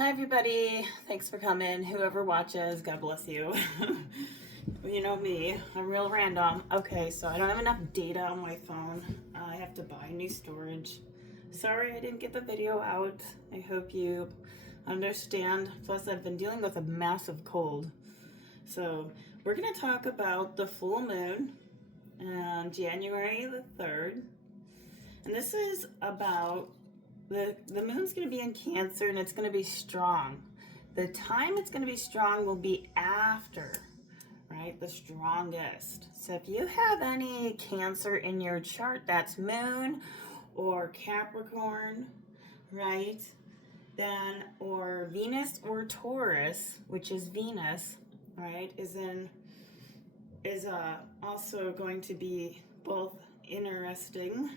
Hi everybody, thanks for coming. Whoever watches, God bless you. You know me, I'm real random. Okay, so I don't have enough data on my phone. I have to buy new storage. Sorry I didn't get the video out. I hope you understand. Plus I've been dealing with a massive cold. So we're gonna talk about the full moon on January the 3rd. And this is about the moon's going to be in Cancer and it's going to be strong. The time it's going to be strong will be after, right? The strongest. So if you have any Cancer in your chart, that's moon or Capricorn, right? Then, or Venus or Taurus, which is Venus, right? Is also going to be both interesting.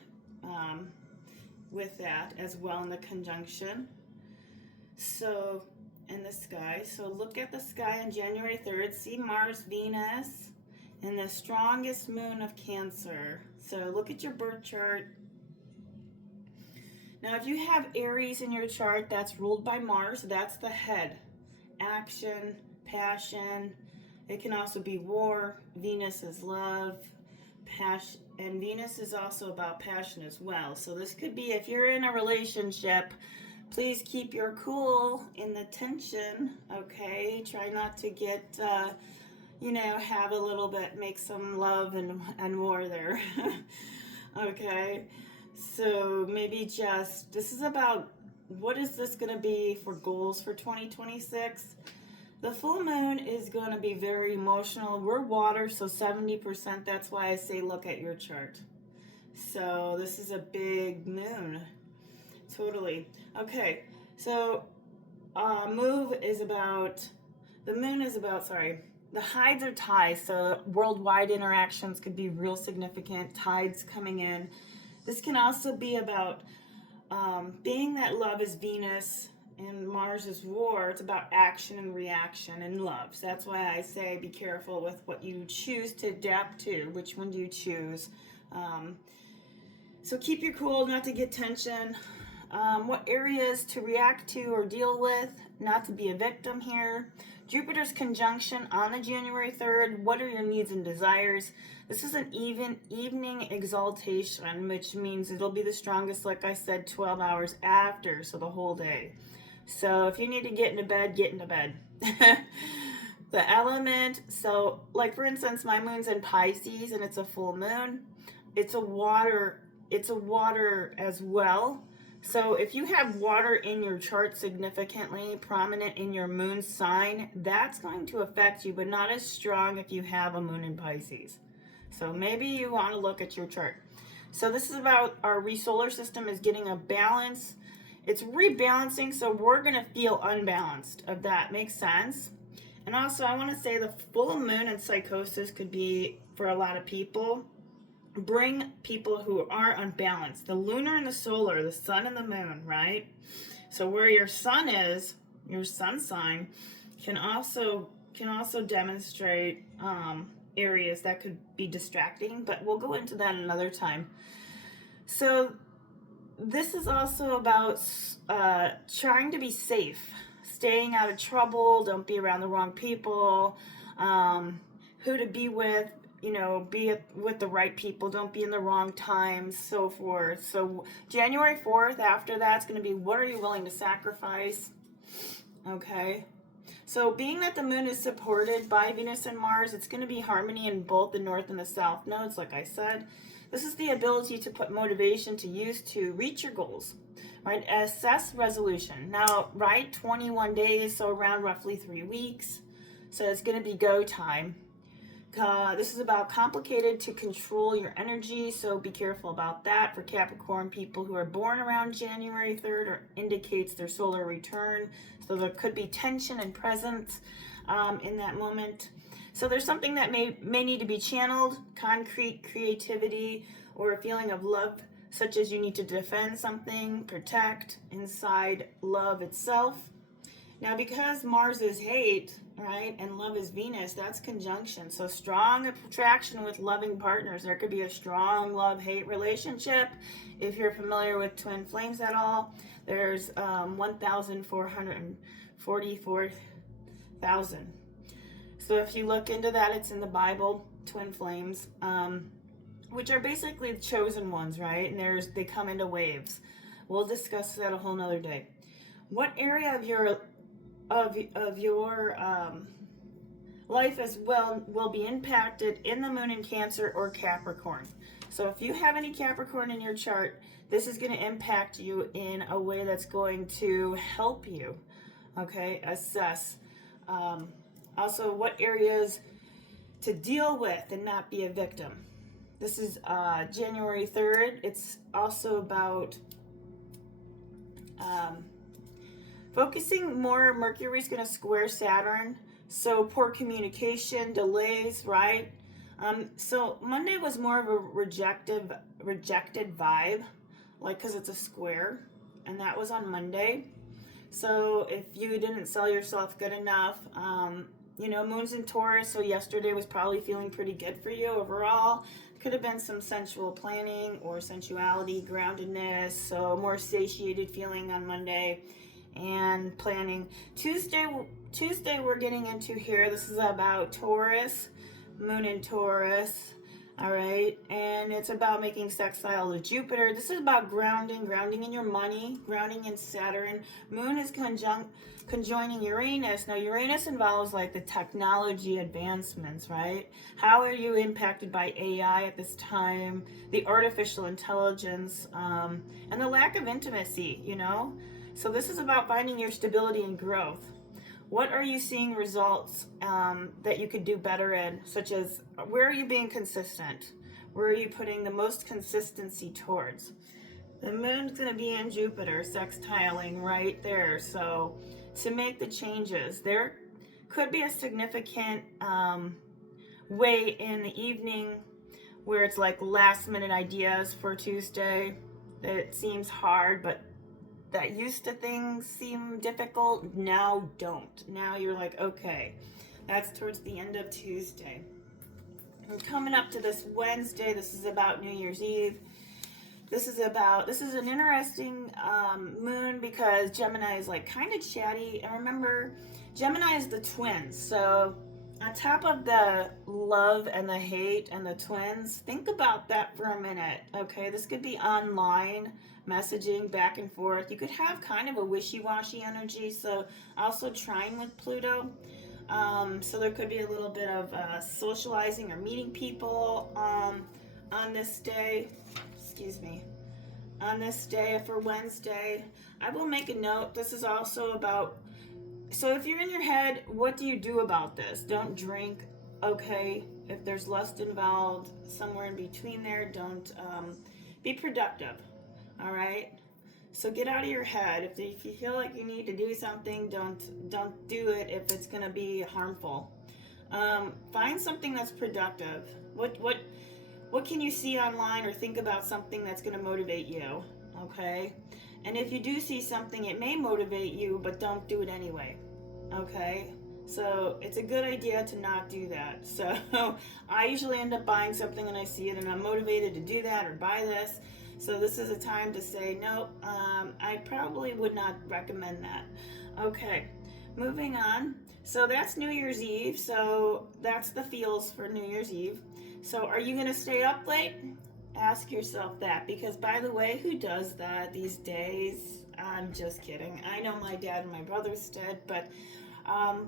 With that as well in the conjunction. So in the sky, so look at the sky on January 3rd, see Mars, Venus, and the strongest moon of Cancer. So look at your birth chart. Now if you have Aries in your chart, that's ruled by Mars, that's the head. Action, passion, it can also be war. Venus is love, passion, and Venus is also about passion as well. So this could be, if you're in a relationship, please keep your cool in the tension, okay? Try not to get, have a little bit, make some love and war there, okay? So maybe this is about, what is this gonna be for goals for 2026? The full moon is going to be very emotional. We're water, so 70%. That's why I say look at your chart. So this is a big moon. Totally. Okay, so the moon is about, the hides are ties. So worldwide interactions could be real significant. Tides coming in. This can also be about being that love is Venus and Mars is war. It's about action and reaction and love. So that's why I say be careful with what you choose to adapt to. Which one do you choose? So keep your cool, not to get tension. What areas to react to or deal with, not to be a victim here. Jupiter's conjunction on the January 3rd. What are your needs and desires? This is an evening exaltation, which means it'll be the strongest, like I said, 12 hours after, so the whole day. So if you need to get into bed, get into bed. The element, so like for instance, my moon's in Pisces and it's a full moon. It's a water as well. So if you have water in your chart significantly prominent in your moon sign, that's going to affect you, but not as strong if you have a moon in Pisces. So maybe you want to look at your chart. So this is about our solar system is getting a balance. It's rebalancing, so we're going to feel unbalanced, if that makes sense. And also, I want to say the full moon and psychosis could be, for a lot of people, bring people who are unbalanced. The lunar and the solar, the sun and the moon, right? So where your sun is, your sun sign, can also demonstrate areas that could be distracting, but we'll go into that another time. So this is also about trying to be safe, staying out of trouble, don't be around the wrong people, who to be with, be with the right people, don't be in the wrong times, so forth. So January 4th, after that's going to be, what are you willing to sacrifice? Okay. So being that the moon is supported by Venus and Mars, it's going to be harmony in both the north and the south nodes, like I said. This is the ability to put motivation to use to reach your goals, right? Assess resolution. Now, right, 21 days, so around roughly 3 weeks. So it's going to be go time. This is about complicated to control your energy, so be careful about that. For Capricorn, people who are born around January 3rd or indicates their solar return. So there could be tension and presence in that moment. So there's something that may need to be channeled, concrete creativity, or a feeling of love, such as you need to defend something, protect inside love itself. Now, because Mars is hate, right, and love is Venus, that's conjunction. So strong attraction with loving partners. There could be a strong love-hate relationship. If you're familiar with twin flames at all, there's 1,444,000. So if you look into that, it's in the Bible, twin flames, which are basically the chosen ones, right? And they come into waves. We'll discuss that a whole nother day. What area of your life as well will be impacted in the moon in Cancer or Capricorn? So if you have any Capricorn in your chart, this is going to impact you in a way that's going to help you, okay, assess. Also, what areas to deal with and not be a victim. This is January 3rd. It's also about focusing more. Mercury's going to square Saturn, so poor communication, delays, right? So Monday was more of a rejected vibe, like, because it's a square, and that was on Monday. So if you didn't sell yourself good enough, Moon's in Taurus, so yesterday was probably feeling pretty good for you overall. Could have been some sensual planning or sensuality, groundedness, so more satiated feeling on Monday and planning. Tuesday we're getting into here. This is about Taurus, Moon in Taurus. All right, and it's about making sextile to Jupiter. This is about grounding in your money, grounding in Saturn. Moon is conjoining Uranus. Now, Uranus involves like the technology advancements, right? How are you impacted by AI at this time, the artificial intelligence, and the lack of intimacy, So this is about finding your stability and growth. What are you seeing results that you could do better in, such as where are you being consistent? Where are you putting the most consistency towards? The moon's going to be in Jupiter, sextiling right there. So to make the changes, there could be a significant way in the evening where it's like last minute ideas for Tuesday. It seems hard, but that used to things seem difficult, now don't. Now you're like, okay, that's towards the end of Tuesday. And coming up to this Wednesday, this is about New Year's Eve. This is an interesting moon because Gemini is like kind of chatty. And remember, Gemini is the twins. So on top of the love and the hate and the twins, think about that for a minute, okay? This could be online messaging back and forth. You could have kind of a wishy-washy energy, so also trine with Pluto. So there could be a little bit of socializing or meeting people on this day. On this day for Wednesday. I will make a note. This is also about, so if you're in your head, what do you do about this? Don't drink, okay? If there's lust involved, somewhere in between there, don't be productive. All right, so get out of your head. If you feel like you need to do something, don't do it if it's going to be harmful. Find something that's productive. What can you see online or think about something that's going to motivate you? Okay, and if you do see something, it may motivate you, but don't do it anyway. Okay, so it's a good idea to not do that. So I usually end up buying something and I see it and I'm motivated to do that or buy this. So this is a time to say, nope, I probably would not recommend that. Okay, moving on. So that's New Year's Eve. So that's the feels for New Year's Eve. So are you going to stay up late? Ask yourself that, because by the way, who does that these days? I'm just kidding. I know my dad and my brothers did, but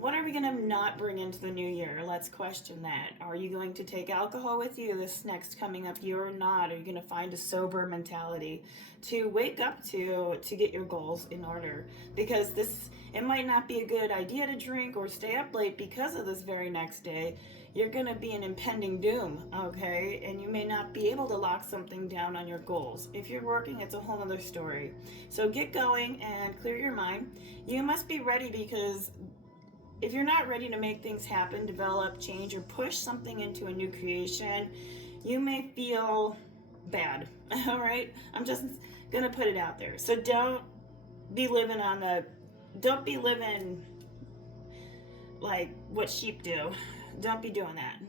what are we going to not bring into the new year? Let's question that. Are you going to take alcohol with you this next coming up year or not? Are you going to find a sober mentality to wake up to get your goals in order? Because it might not be a good idea to drink or stay up late because of this very next day. You're going to be an impending doom, okay? And you may not be able to lock something down on your goals. If you're working, it's a whole other story. So get going and clear your mind. You must be ready, because if you're not ready to make things happen, develop, change, or push something into a new creation, you may feel bad, all right? I'm just going to put it out there. So don't be living on the don't be living like what sheep do. Don't be doing that.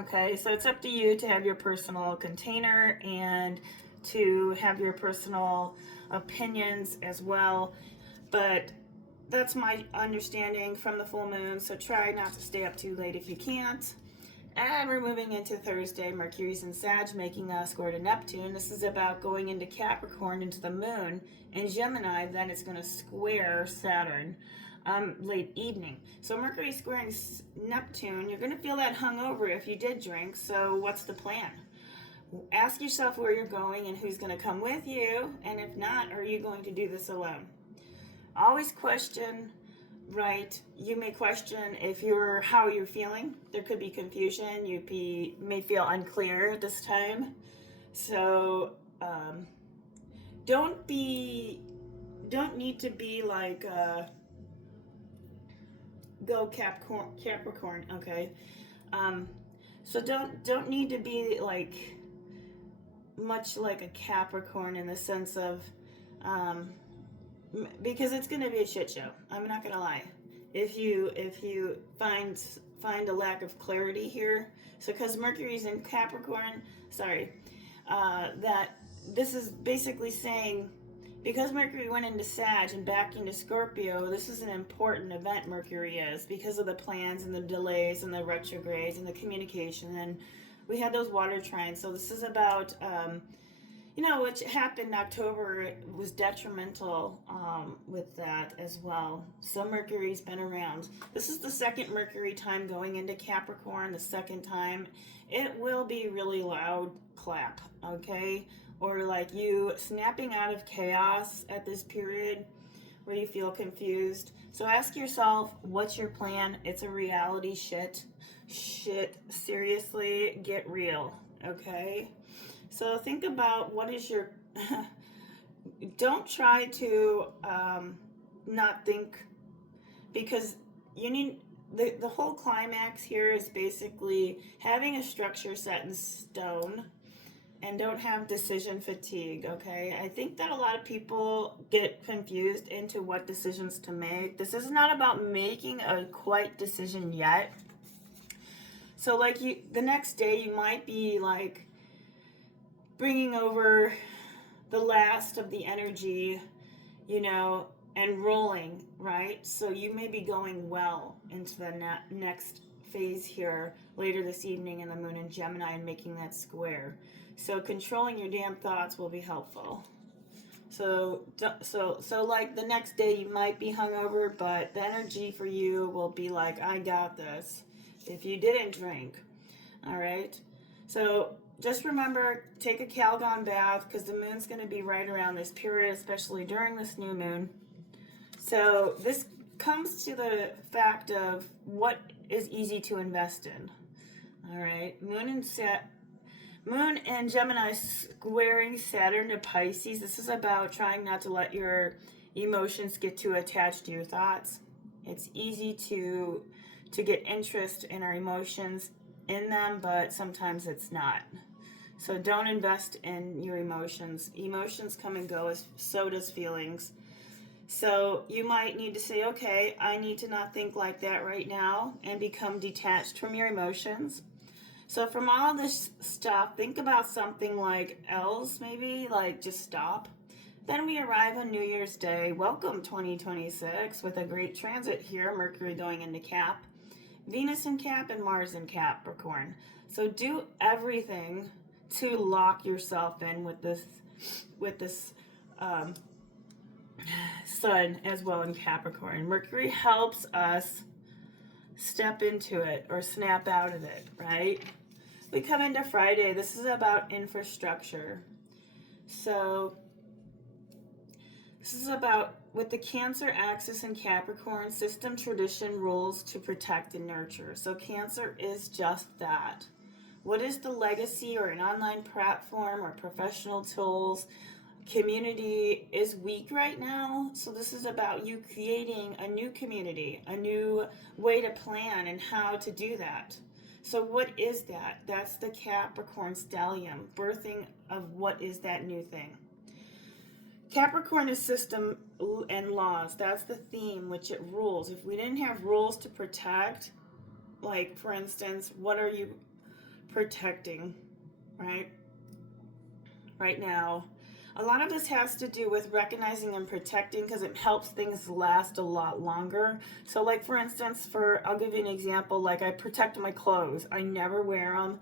Okay, so it's up to you to have your personal container and to have your personal opinions as well. But that's my understanding from the full moon, so try not to stay up too late if you can't. And we're moving into Thursday. Mercury's in Sag, making a square to Neptune. This is about going into Capricorn, into the moon. In Gemini, then it's going to square Saturn late evening. So Mercury squaring Neptune, you're going to feel that hungover if you did drink. So what's the plan? Ask yourself where you're going and who's going to come with you. And if not, are you going to do this alone? Always question. Right, you may question how you're feeling. There could be confusion. You may feel unclear this time. So don't need to be like go Capricorn. Okay, so don't need to be like much like a Capricorn in the sense of because it's going to be a shit show. I'm not going to lie. If you find a lack of clarity here, so because Mercury's in Capricorn, that this is basically saying because Mercury went into Sag and back into Scorpio, this is an important event. Mercury is because of the plans and the delays and the retrogrades and the communication, and we had those water trines. So this is about which happened in October, it was detrimental with that as well. So Mercury's been around. This is the second Mercury time going into Capricorn, the second time. It will be really loud clap, okay? Or like you snapping out of chaos at this period where you feel confused. So ask yourself, what's your plan? It's a reality shit. Seriously, get real, okay? So think about what is your, don't try to not think, because you need, the whole climax here is basically having a structure set in stone and don't have decision fatigue, okay? I think that a lot of people get confused into what decisions to make. This is not about making a quite decision yet. So like the next day you might be like, bringing over the last of the energy, and rolling, right? So you may be going well into the next phase here later this evening in the moon in Gemini and making that square. So controlling your damn thoughts will be helpful. So like the next day you might be hungover, but the energy for you will be like, I got this. If you didn't drink, all right? So just remember, take a Calgon bath because the moon's going to be right around this period, especially during this new moon. So this comes to the fact of what is easy to invest in. All right, Moon and Gemini squaring Saturn to Pisces. This is about trying not to let your emotions get too attached to your thoughts. It's easy to get interest in our emotions in them, but sometimes it's not. So don't invest in your emotions. Emotions come and go, so does feelings. So you might need to say, okay, I need to not think like that right now and become detached from your emotions. So from all this stuff, think about something like else, maybe like just stop. Then we arrive on New Year's Day. Welcome 2026 with a great transit here. Mercury going into Cap, Venus in Cap, and Mars in Capricorn. So do everything to lock yourself in with this Sun as well in Capricorn. Mercury helps us step into it or snap out of it, right? We come into Friday. This is about infrastructure. So this is about, with the Cancer axis in Capricorn, system, tradition, rules to protect and nurture. So Cancer is just that. What is the legacy or an online platform or professional tools? Community is weak right now. So this is about you creating a new community, a new way to plan and how to do that. So what is that? That's the Capricorn stellium, birthing of what is that new thing. Capricorn is system and laws. That's the theme, which it rules. If we didn't have rules to protect, like for instance, what are you protecting, right? Right now, a lot of this has to do with recognizing and protecting because it helps things last a lot longer. So like for instance, I'll give you an example, like I protect my clothes. I never wear them.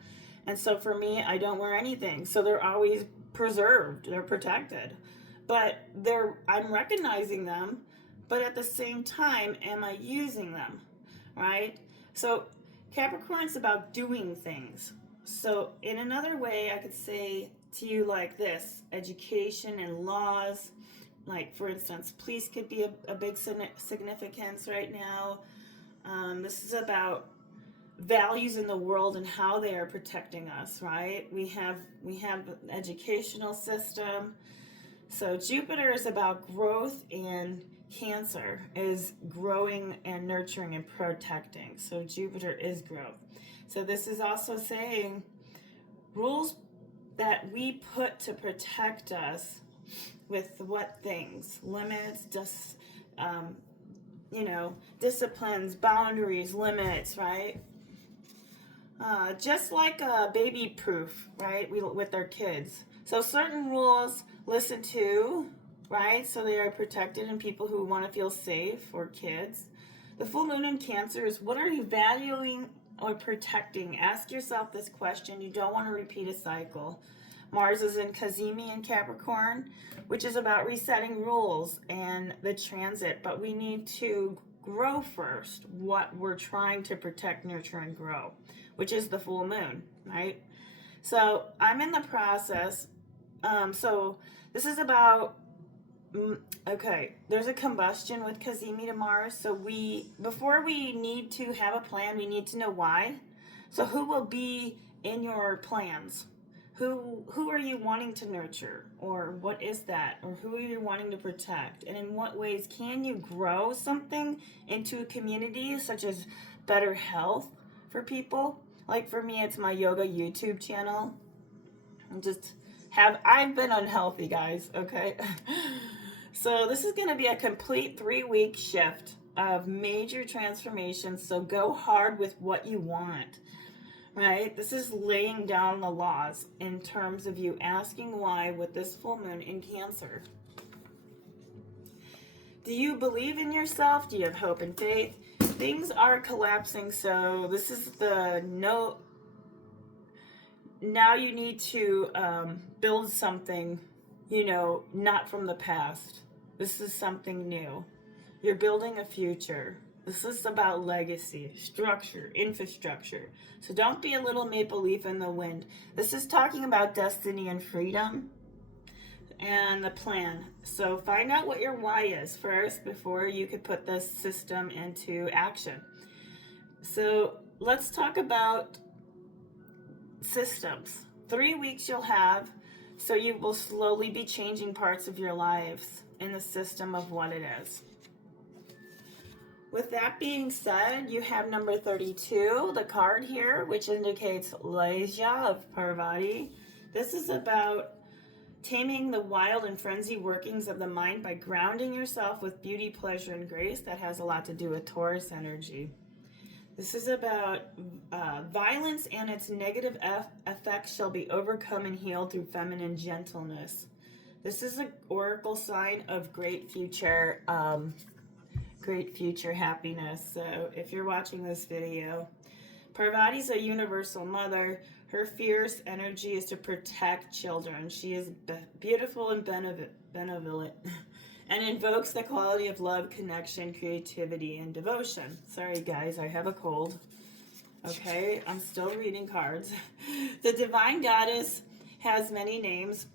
And so for me, I don't wear anything. So they're always preserved, they're protected. But I'm recognizing them, but at the same time, am I using them, right? So Capricorn's about doing things. So in another way, I could say to you like this: education and laws, like for instance, police could be a big significance right now. This is about values in the world and how they are protecting us, right? We have an educational system. So Jupiter is about growth, and Cancer is growing and nurturing and protecting. So Jupiter is growth. So this is also saying rules that we put to protect us with what things, limits, disciplines, boundaries, limits, right? Just like a baby proof, right? With our kids. So certain rules listen to, right? So they are protected, and people who want to feel safe, or kids. The full moon in Cancer is, what are you valuing or protecting? Ask yourself this question. You don't want to repeat a cycle. Mars is in Cazimi in Capricorn, which is about resetting rules and the transit, but we need to grow first what we're trying to protect, nurture, and grow, which is the full moon, right? So I'm in the process. So this is about, okay, there's a combustion with Cazimi to Mars. So before we need to have a plan, we need to know why. So who will be in your plans? Who are you wanting to nurture? Or what is that? Or who are you wanting to protect? And in what ways can you grow something into a community, such as better health for people? Like for me, it's my yoga YouTube channel. I've been unhealthy, guys, okay? So this is going to be a complete 3-week shift of major transformation. So go hard with what you want, right? This is laying down the laws in terms of you asking why with this full moon in Cancer. Do you believe in yourself? Do you have hope and faith? Things are collapsing, so this is the no. Now you need to build something, not from the past. This is something new. You're building a future. This is about legacy, structure, infrastructure. So don't be a little maple leaf in the wind. This is talking about destiny and freedom and the plan. So find out what your why is first before you could put this system into action. So let's talk about systems. 3 weeks you'll have, so you will slowly be changing parts of your lives in the system of what it is. With that being said, you have number 32, the card here, which indicates Laja of Parvati. This is about taming the wild and frenzied workings of the mind by grounding yourself with beauty, pleasure, and grace. That has a lot to do with Taurus energy. This is about violence and its negative effects shall be overcome and healed through feminine gentleness. This is an oracle sign of great future happiness. So if you're watching this video, Parvati's a universal mother. Her fierce energy is to protect children. She is beautiful and benevolent and invokes the quality of love, connection, creativity, and devotion. Sorry guys, I have a cold. Okay, I'm still reading cards. The divine goddess has many names.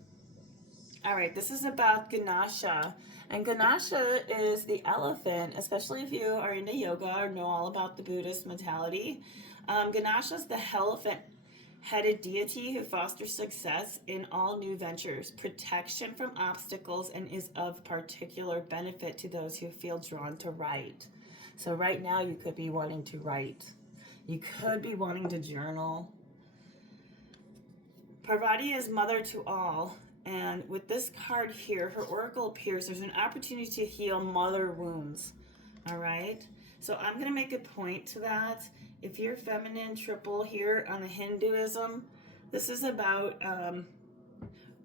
All right, this is about Ganesha. And Ganesha is the elephant, especially if you are into yoga or know all about the Buddhist mentality. Ganesha is the elephant-headed deity who fosters success in all new ventures, protection from obstacles, and is of particular benefit to those who feel drawn to write. So right now you could be wanting to write. You could be wanting to journal. Parvati is mother to all, And with this card here, her oracle appears, there's an opportunity to heal mother wounds. All right? So I'm going to make a point to that. If you're feminine triple here on the Hinduism, this is about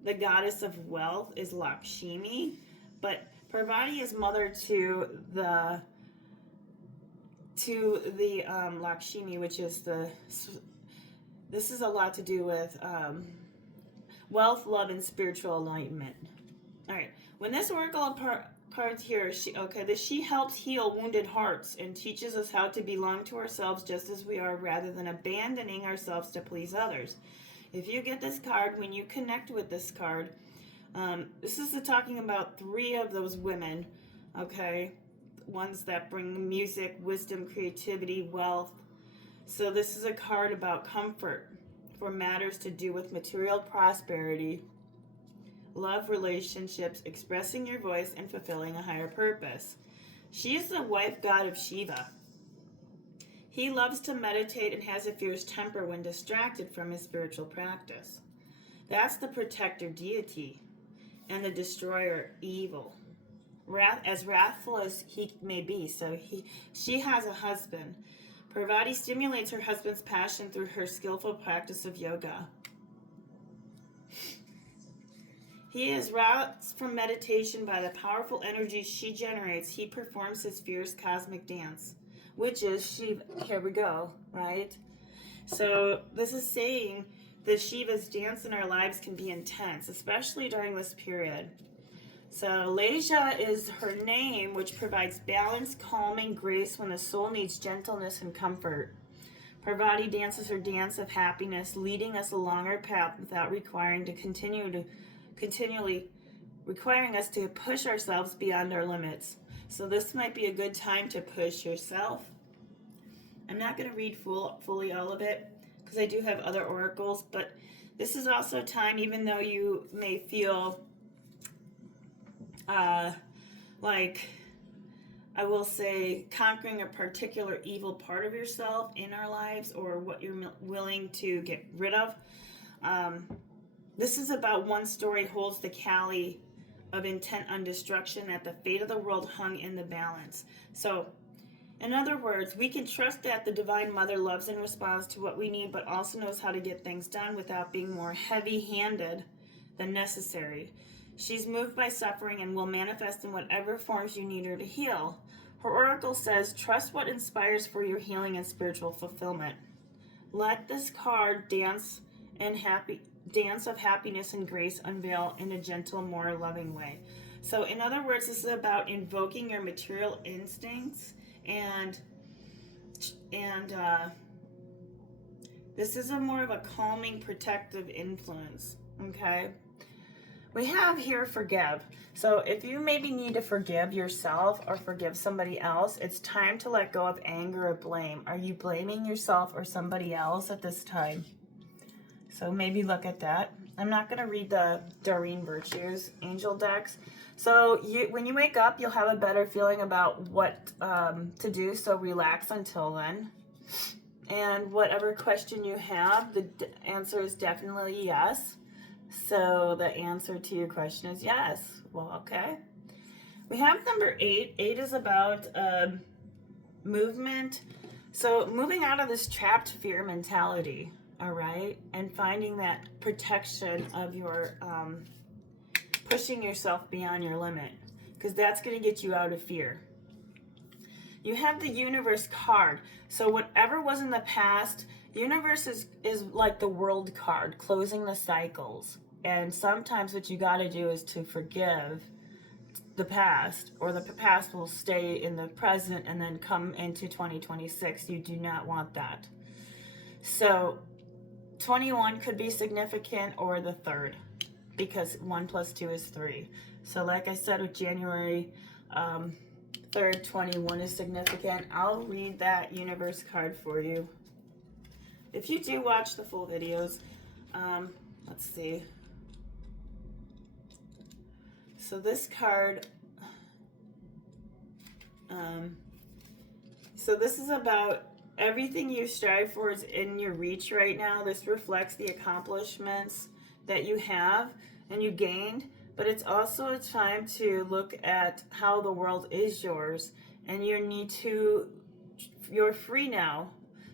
the goddess of wealth is Lakshmi, but Parvati is mother to the Lakshmi, which is this is a lot to do with wealth, love, and spiritual enlightenment. All right, when this oracle card here, she helps heal wounded hearts and teaches us how to belong to ourselves just as we are, rather than abandoning ourselves to please others. If you get this card, when you connect with this card, this is talking about 3 of those women, okay? Ones that bring music, wisdom, creativity, wealth. So this is a card about comfort for matters to do with material prosperity, love, relationships, expressing your voice, and fulfilling a higher purpose. She is the wife god of Shiva. He loves to meditate and has a fierce temper when distracted from his spiritual practice. That's the protector deity and the destroyer evil. As wrathful as he may be, she has a husband. Parvati stimulates her husband's passion through her skillful practice of yoga. He is roused from meditation by the powerful energy she generates. He performs his fierce cosmic dance, which is Shiva. Here we go, right? So this is saying that Shiva's dance in our lives can be intense, especially during this period. So Leja is her name, which provides balance, calming, grace when the soul needs gentleness and comfort. Parvati dances her dance of happiness, leading us along our path without requiring us to push ourselves beyond our limits. So this might be a good time to push yourself. I'm not going to read fully all of it because I do have other oracles, but this is also time, even though you may feel like, I will say, conquering a particular evil part of yourself in our lives, or what you're willing to get rid of. This is about one story holds the Kali of intent on destruction, that the fate of the world hung in the balance. So, in other words, we can trust that the Divine Mother loves and responds to what we need, but also knows how to get things done without being more heavy-handed than necessary. She's moved by suffering and will manifest in whatever forms you need her to heal. Her oracle says, trust what inspires for your healing and spiritual fulfillment. Let this card dance of happiness and grace unveil in a gentle, more loving way. So in other words, this is about invoking your material instincts, and this is more of a calming, protective influence, okay? We have here forgive. So if you maybe need to forgive yourself or forgive somebody else, it's time to let go of anger or blame. Are you blaming yourself or somebody else at this time? So maybe look at that. I'm not going to read the Doreen Virtues angel decks. So when you wake up, you'll have a better feeling about what to do. So relax until then. And whatever question you have, the answer is definitely yes. So the answer to your question is yes. Well, okay. We have number 8. 8 is about movement. So moving out of this trapped fear mentality, all right? And finding that protection of your, pushing yourself beyond your limit. Because that's going to get you out of fear. You have the universe card. So whatever was in the past, universe is like the world card, closing the cycles. And sometimes what you got to do is to forgive the past, or the past will stay in the present and then come into 2026. You do not want that. So 21 could be significant, or the 3rd, because 1 + 2 is 3. So like I said, with January 3rd, 21 is significant. I'll read that universe card for you. If you do watch the full videos, let's see. So this card, so this is about everything you strive for is in your reach right now. This reflects the accomplishments that you have and you gained, but it's also a time to look at how the world is yours, and you're free now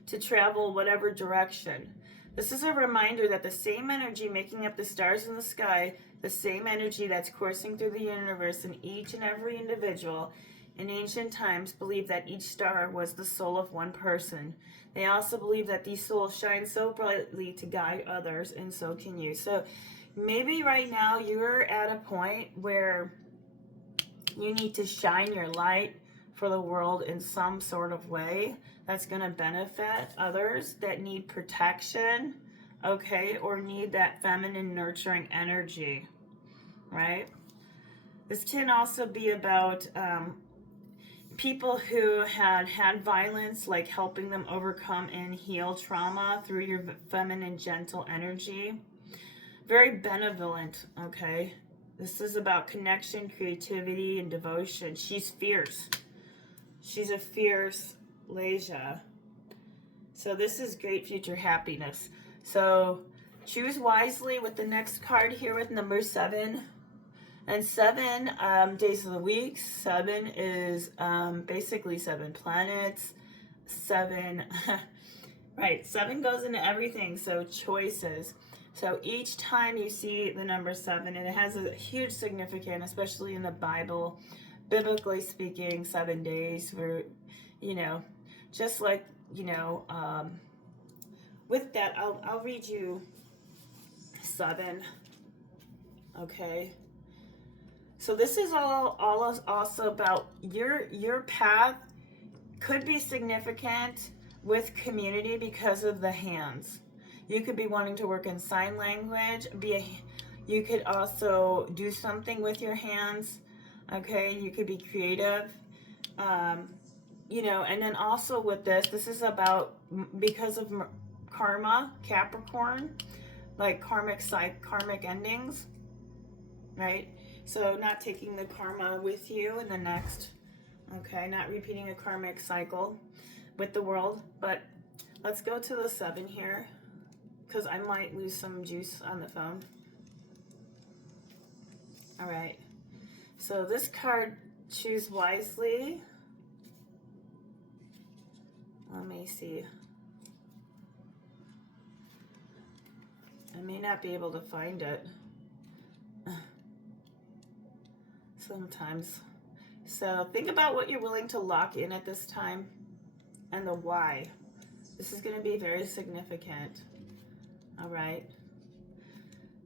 to travel whatever direction. This is a reminder that the same energy making up the stars in the sky, the same energy that's coursing through the universe in each and every individual, in ancient times believed that each star was the soul of one person. They also believe that these souls shine so brightly to guide others, and so can you. So maybe right now you're at a point where you need to shine your light for the world in some sort of way that's going to benefit others that need protection, okay, or need that feminine nurturing energy, right? This can also be about people who had violence, like helping them overcome and heal trauma through your feminine gentle energy. Very benevolent, okay? This is about connection, creativity, and devotion. She's fierce. She's a fierce Leja. So this is great future happiness. So choose wisely with the next card here with number 7. And 7 days of the week. 7 is basically 7 planets. 7, right, 7 goes into everything. So choices. So each time you see the number 7, and it has a huge significance, especially in the Bible, biblically speaking, 7 days for, just like, with that, I'll read you 7, okay? So this is all also about your path could be significant with community because of the hands. You could be wanting to work in sign language. You could also do something with your hands. Okay, you could be creative. And then also with this is about because of karma, Capricorn, like karmic endings, right? So not taking the karma with you in the next, okay, not repeating a karmic cycle with the world. But let's go to the 7 here, because I might lose some juice on the phone. All right. So this card, choose wisely. Let me see. I may not be able to find it sometimes. So think about what you're willing to lock in at this time and the why. This is going to be very significant. All right.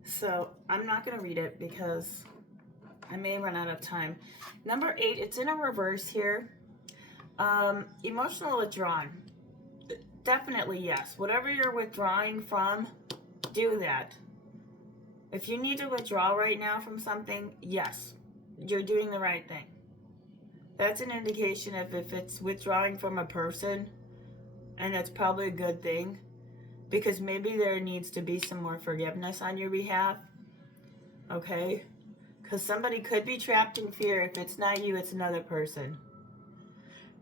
So I'm not going to read it because I may run out of time. Number 8, it's in a reverse here. Emotional withdrawal. Definitely yes. Whatever you're withdrawing from, do that. If you need to withdraw right now from something, yes, you're doing the right thing. That's an indication of if it's withdrawing from a person, and that's probably a good thing, because maybe there needs to be some more forgiveness on your behalf, okay? Because somebody could be trapped in fear. If it's not you, it's another person.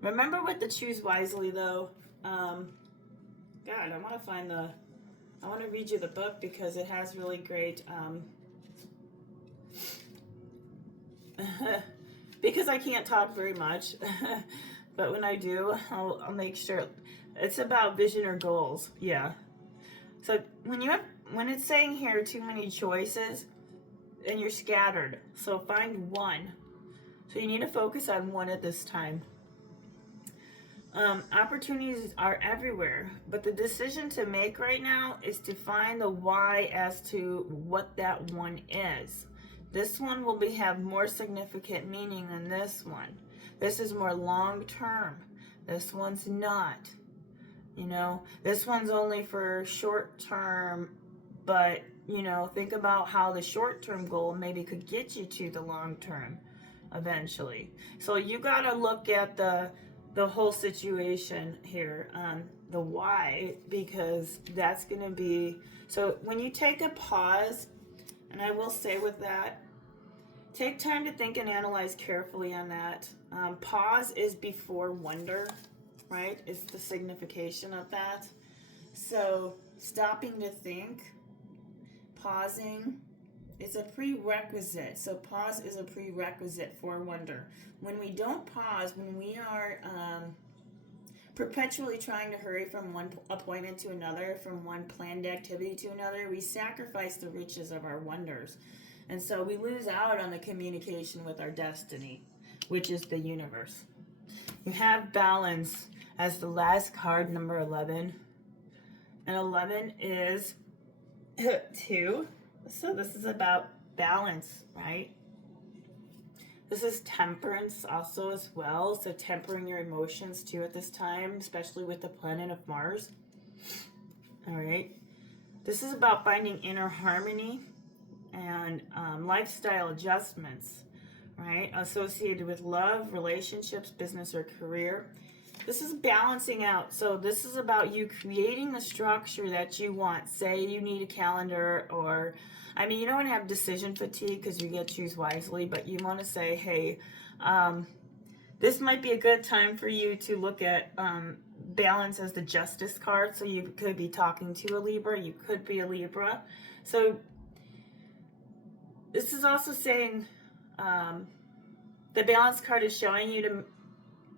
Remember with the choose wisely, though, God, I want to read you the book because it has really great, because I can't talk very much, but when I do, I'll make sure. It's about vision or goals, yeah. So when it's saying here too many choices, and you're scattered, so find one. So you need to focus on one at this time. Opportunities are everywhere, but the decision to make right now is to find the why as to what that one is. This one will have more significant meaning than this one. This is more long term. This one's not. This one's only for short term, but think about how the short term goal maybe could get you to the long term eventually. So you got to look at the whole situation here, the why, because that's going to be, so when you take a pause, and I will say with that, take time to think and analyze carefully on that. Pause is before wonder, right? It's the signification of that. So stopping to think, pausing, It's a prerequisite. So pause is a prerequisite for wonder. When we don't pause, when we are perpetually trying to hurry from one appointment to another, from one planned activity to another, we sacrifice the riches of our wonders. And so we lose out on the communication with our destiny, which is the universe. You have balance as the last card, number 11. And 11 is 2. So this is about balance, right? This is temperance also as well. So tempering your emotions too at this time, especially with the planet of Mars. All right. This is about finding inner harmony and lifestyle adjustments, right? Associated with love, relationships, business, or career. This is balancing out. So this is about you creating the structure that you want. Say you need a calendar, or, I mean, you don't want to have decision fatigue because you get to choose wisely, but you want to say, hey, this might be a good time for you to look at balance as the Justice card. So you could be talking to a Libra. You could be a Libra. So this is also saying the balance card is showing you to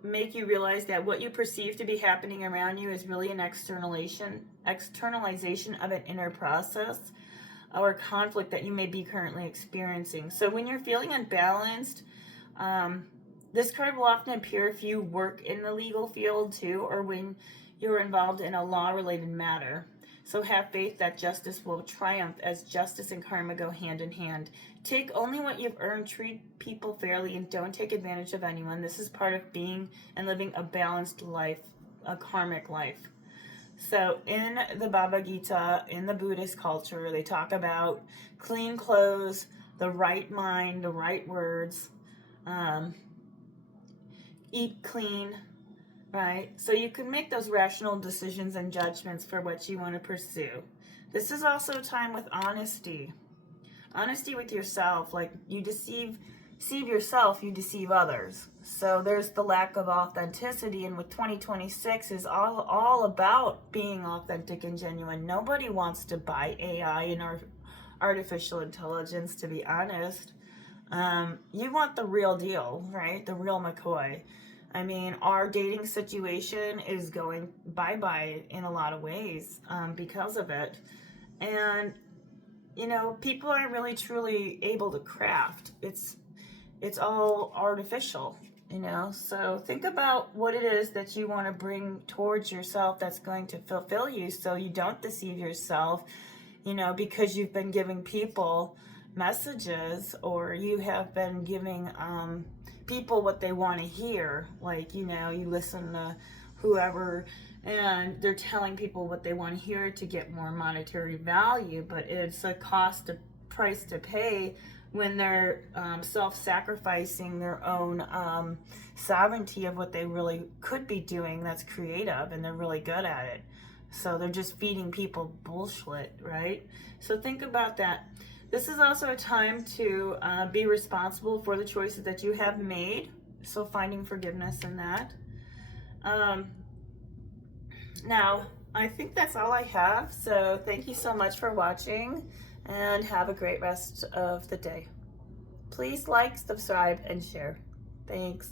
make you realize that what you perceive to be happening around you is really an externalization of an inner process or conflict that you may be currently experiencing. So when you're feeling unbalanced, this card will often appear if you work in the legal field too, or when you're involved in a law-related matter. So have faith that justice will triumph, as justice and karma go hand in hand. Take only what you've earned, treat people fairly, and don't take advantage of anyone. This is part of being and living a balanced life, a karmic life. So in the Bhagavad Gita, in the Buddhist culture, they talk about clean clothes, the right mind, the right words, eat clean, right? So you can make those rational decisions and judgments for what you want to pursue. This is also a time with honesty. Honesty with yourself. Like, you deceive yourself, you deceive others. So there's the lack of authenticity, and with 2026 is all about being authentic and genuine. Nobody wants to buy AI and artificial intelligence, to be honest. You want the real deal, right? The real McCoy. I mean, our dating situation is going bye-bye in a lot of ways because of it. And, you know, people aren't really truly able to craft. It's all artificial, you know? So think about what it is that you want to bring towards yourself that's going to fulfill you, so you don't deceive yourself, you know, because you've been giving people messages, or you have been giving people what they want to hear. Like, you know, you listen to whoever and they're telling people what they want to hear to get more monetary value, but it's a price to pay when they're self-sacrificing their own sovereignty of what they really could be doing that's creative, and they're really good at it. So they're just feeding people bullshit, right? So think about that. This is also a time to be responsible for the choices that you have made. So finding forgiveness in that. Now, I think that's all I have. So thank you so much for watching, and have a great rest of the day. Please like, subscribe, and share. Thanks.